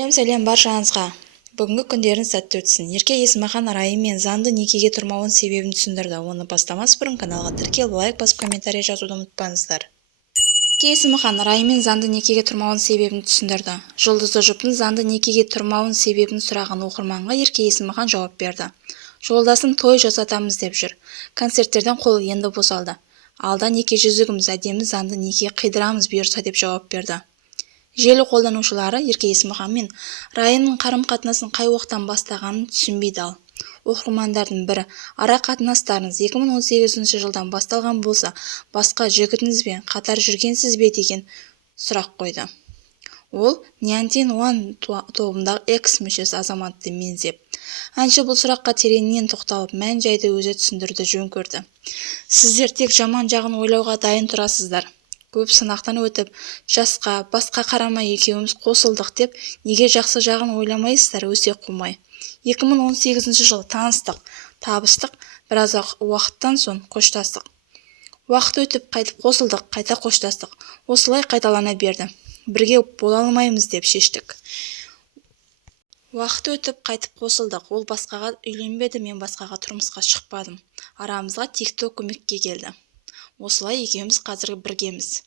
Сәлем баршаңызға. Бүгінгі күндеріңіз сәтті өтсін. Ерке Есмахан райымен заңды некеге тұрмауының себебін түсіндірді. Оны бастамас бұрын каналға тіркеліп, лайк басып, комментарий жазуды ұмытпаңыздар. Ерке Есмахан райымен заңды некеге тұрмауының себебін түсіндірді. Жұлдызды жұптың заңды некеге тұрмауының себебін сұраған оқырманға Ерке Есмахан жауап берді. Жолдасым той жасатамыз деп жүр. Концерттерден қол енді босалды. Алда неке жүзігіміз, әдемі заңды неке қидырамыз бұйырса деп жауап берді. Желі қолданушылары Ерке Есмахан мен райының қарым-қатынасын қай уақыттан бастағанын түсінбейді. Оқырмандардың бірі ара қатынастарыңыз 2018 жылдан басталған болса, басқа жігітіңізбен қатар жүргенсіз бе деген сұрақ қойды. Ол Нянтин Уан тобындағы экс-мүшесі Азаматты меңзеп. Әнші бұл сұраққа тереңінен тоқталып, мән-жайды өзі түсіндірді жөн көрді. Сіздер тек жаман жағын ойлауға дайын тұрасыздар. Көп сынақтан өтіп, жасқа, басқа қарамай екеуміз қосылдық деп, неге жақсы жағын ойламайсыздар өсе қумай. 2018 жылы таныстық, табыстық, біраз уақыттан соң қоштастық. Уақыт өтіп, қайтып қосылдық, қайта қоштастық. Осылай қайталана берді. Бірге бола алмаймыз деп шештік. Уақыт өтіп, қайтып қосылдық. Ол басқаға үйленбеді, мен басқаға тұрмысқа шықпадым. Арамызға TikTok көмекке келді. Осылай екеуміз қазір біргеміз.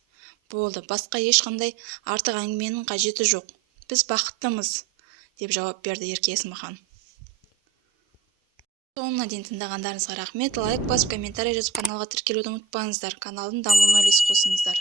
Болды, басқа ешқандай артық әңгіменің қажеті жоқ. Біз бақыттымыз, деп жауап берді Ерке Есмахан. Соңына дейін тыңдағандарыңызға рахмет. Лайк басып, комментарий жазып, каналға тіркелуді ұмытпаңыздар. Каналдың дамуына үлес қосыңыздар.